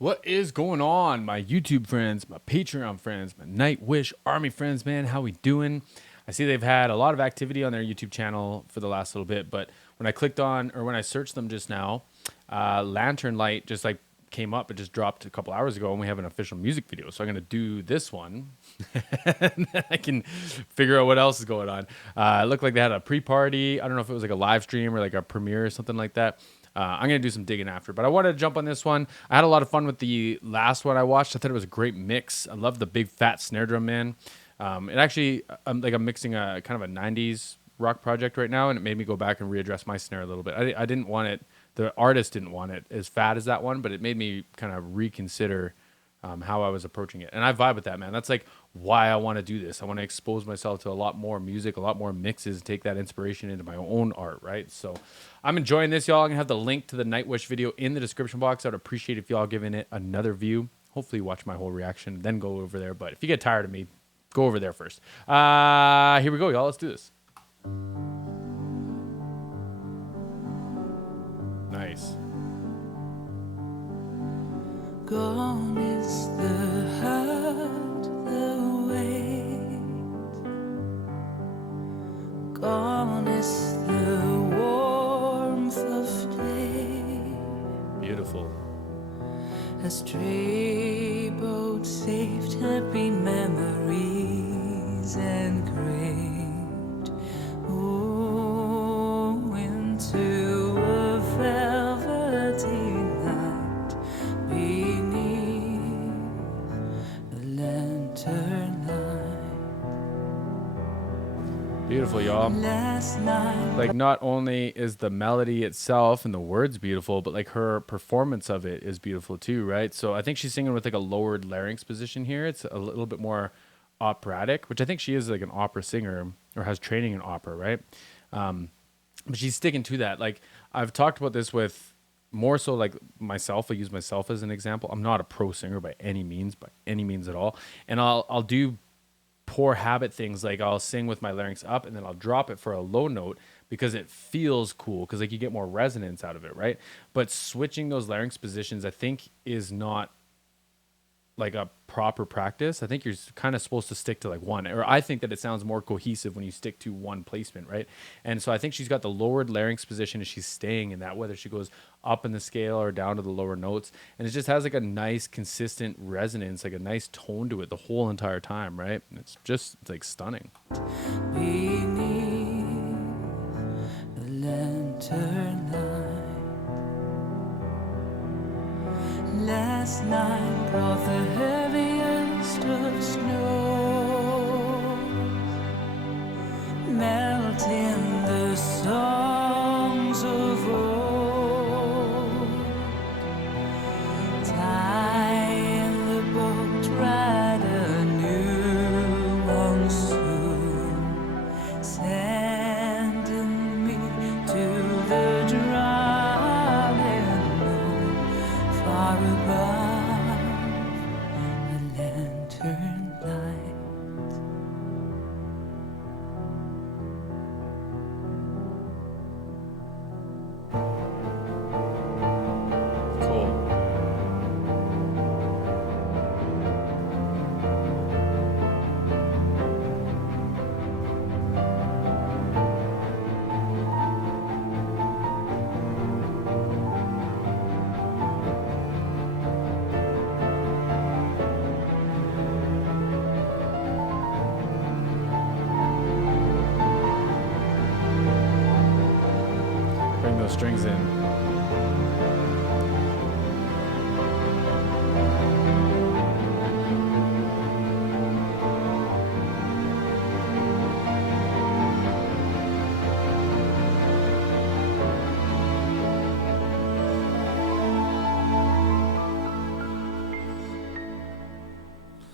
What is going on, my YouTube friends, my Patreon friends, my NIGHTWISH Army friends, man? How we doing? I see they've had a lot of activity on their YouTube channel for the last little bit, but when I clicked on, or when I searched them just now, LANTERNLIGHT just like came up. It just dropped a couple hours ago, and we have an official music video. So I'm gonna do this one, and then I can figure out what else is going on. It looked like they had a pre-party. I don't know if it was like a live stream or like a premiere or something like that. I'm going to do some digging after, but I wanted to jump on this one. I had a lot of fun with the last one I watched. I thought it was a great mix. I love the big fat snare drum, man. It actually, I'm mixing a kind of a 90s rock project right now, and it made me go back and readdress my snare a little bit. I didn't want it, the artist didn't want it as fat as that one, but it made me kind of reconsider how I was approaching it. And I vibe with that, man. That's like why I want to do this. I want to expose myself to a lot more music, a lot more mixes, take that inspiration into my own art, right? So I'm enjoying this, y'all. I'm going to have the link to the NIGHTWISH video in the description box. I would appreciate if y'all giving it another view. Hopefully watch my whole reaction, then go over there. But if you get tired of me, go over there first. Here we go, y'all. Let's do this. Nice. Gone is the hurt, the weight. Gone is the warmth of day. Beautiful. A stray boat saved happy memories and great. Oh, into a velvety night beneath the lantern light. Beautiful, y'all. Last night, Like, not only is the melody itself and the words beautiful, but like her performance of it is beautiful too, right? So I think she's singing with like a lowered larynx position here. It's a little bit more operatic, which I think she is like an opera singer or has training in opera, right? But she's sticking to that. Like, I've talked about this with more so like myself. I use myself as an example. I'm not a pro singer by any means at all. And I'll do poor habit things, like I'll sing with my larynx up and then I'll drop it for a low note because it feels cool, because like you get more resonance out of it, right? But switching those larynx positions, I think, is not like a proper practice. I think you're kind of supposed to stick to like one, or I think that it sounds more cohesive when you stick to one placement, right? And so I think she's got the lowered larynx position and she's staying in that, whether she goes up in the scale or down to the lower notes, and it just has like a nice consistent resonance, like a nice tone to it the whole entire time, right? It's like stunning. beneath the lantern light. Last night brought the heaviest of snows, melting the songs of old, tying the boat, ride a new one soon, sending me to the drawing room far above the lantern light. Cool. Bring those strings in.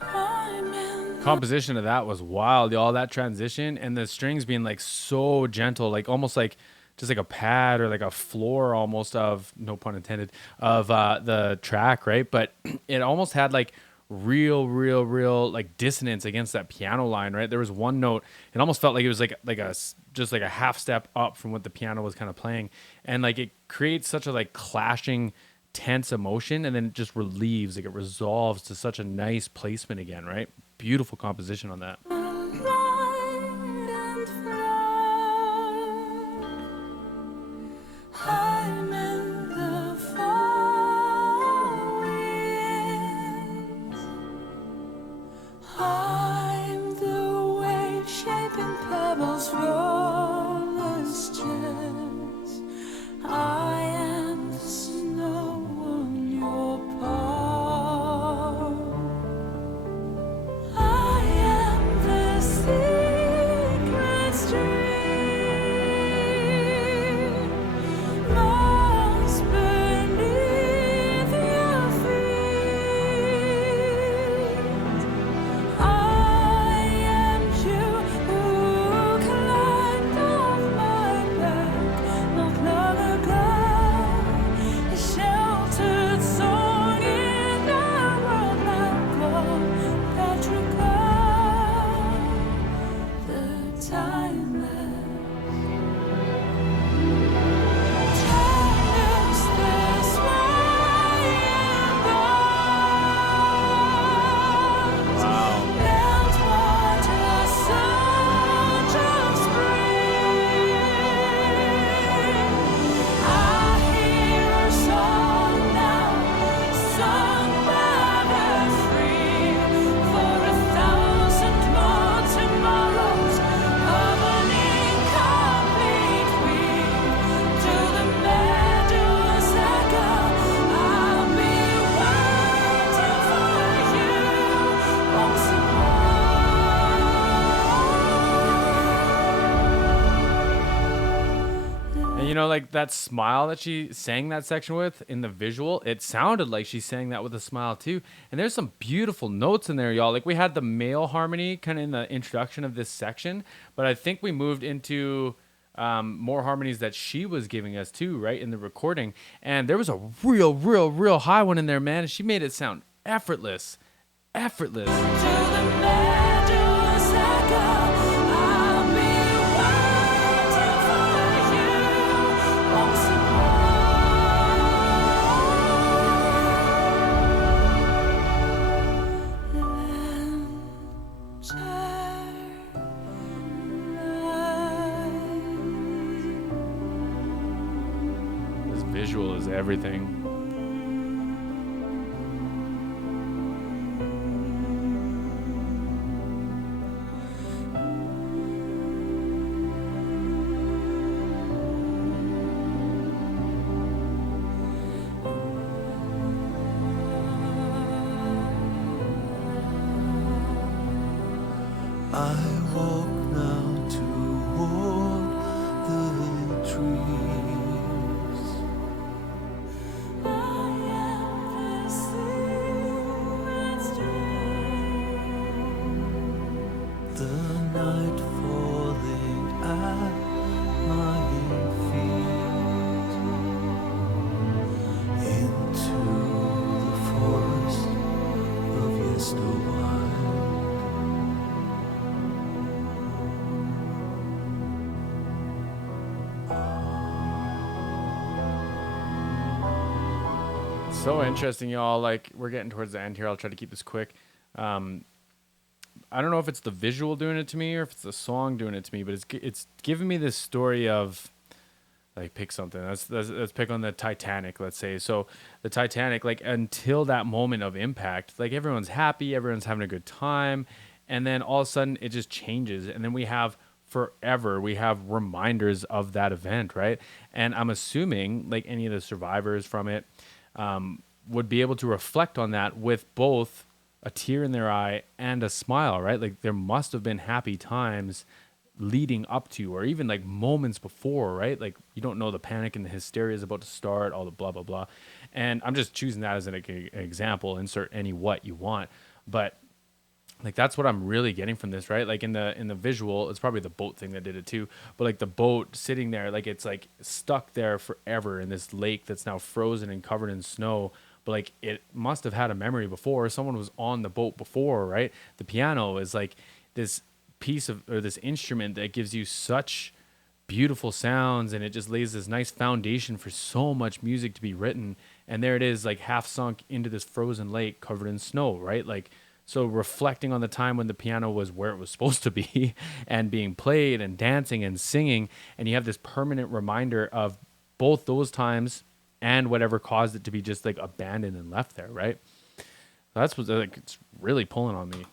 I'm in Composition of that was wild, y'all. That transition and the strings being like so gentle, like almost like just like a pad or like a floor almost of, no pun intended, of the track, right? But it almost had like real like dissonance against that piano line, right? There was one note, it almost felt like it was just like a half step up from what the piano was kind of playing, and like it creates such a like clashing tense emotion, and then it just relieves, like it resolves to such a nice placement again, right? Beautiful composition on that. Light and fly. I'm in the far winds. I'm the wave shaping pebbles, rollers, jets. I am the snow on your path. I am the secret stream, lost beneath your feet. I am you who climbed off my back not long ago. A sheltered song in a world now gone petrified. The timeless timeless this way and on. Wow. Meltwater, surge of spring. I hear a song now, sung by the free, for 1,000 more tomorrows of an incomplete week. To the meadows I go, I'll be waiting for you once And you know, like that smile that she sang that section with in the visual, it sounded like she sang that with a smile too. And there's some beautiful notes in there, y'all. Like we had the male harmony kind of in the introduction of this section, but I think we moved into more harmonies that she was giving us too, right, in the recording. And there was a real high one in there, man. And she made it sound effortless. Effortless. to the meadows I go, I'll be waiting for you once This visual is everything. I walk now toward the trees. I am the secret stream. The night falling at my feet. Into the forest of yesterwild. So interesting, y'all. Like we're getting towards the end here. I'll try to keep this quick. I don't know if it's the visual doing it to me or if it's the song doing it to me, but it's giving me this story of like pick something. Let's pick on the Titanic, let's say. So the Titanic, like until that moment of impact, like everyone's happy, everyone's having a good time, and then all of a sudden it just changes, and then we have reminders of that event, right? And I'm assuming like any of the survivors from it would be able to reflect on that with both a tear in their eye and a smile, right? Like there must have been happy times leading up to, or even like moments before, right? Like you don't know the panic and the hysteria is about to start, all the blah, blah, blah. And I'm just choosing that as an example, insert any what you want. But like that's what I'm really getting from this, right? Like in the visual, it's probably the boat thing that did it too. But like the boat sitting there, like it's like stuck there forever in this lake that's now frozen and covered in snow. But like it must have had a memory before. Someone was on the boat before, right? The piano is like this piece of, or this instrument that gives you such beautiful sounds, and it just lays this nice foundation for so much music to be written. and there it is, like half sunk into this frozen lake covered in snow, right? Like, so reflecting on the time when the piano was where it was supposed to be and being played and dancing and singing, and you have this permanent reminder of both those times and whatever caused it to be just like abandoned and left there, right? That's what, like, it's really pulling on me.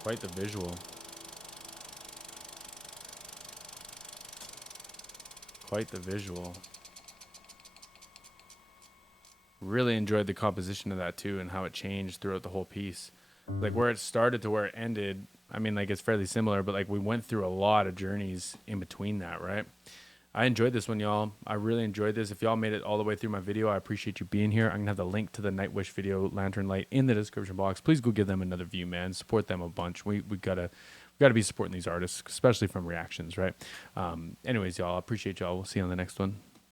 Quite the visual. Quite the visual. Really enjoyed the composition of that too, and how it changed throughout the whole piece. Like where it started to where it ended, I mean, like it's fairly similar, but like we went through a lot of journeys in between that, right? I enjoyed this one, y'all. I really enjoyed this. If y'all made it all the way through my video, I appreciate you being here. I'm going to have the link to the Nightwish video, Lantern Light, in the description box. Please go give them another view, man. Support them a bunch. We gotta be supporting these artists, especially from reactions, right? Anyways, y'all, I appreciate y'all. We'll see you on the next one.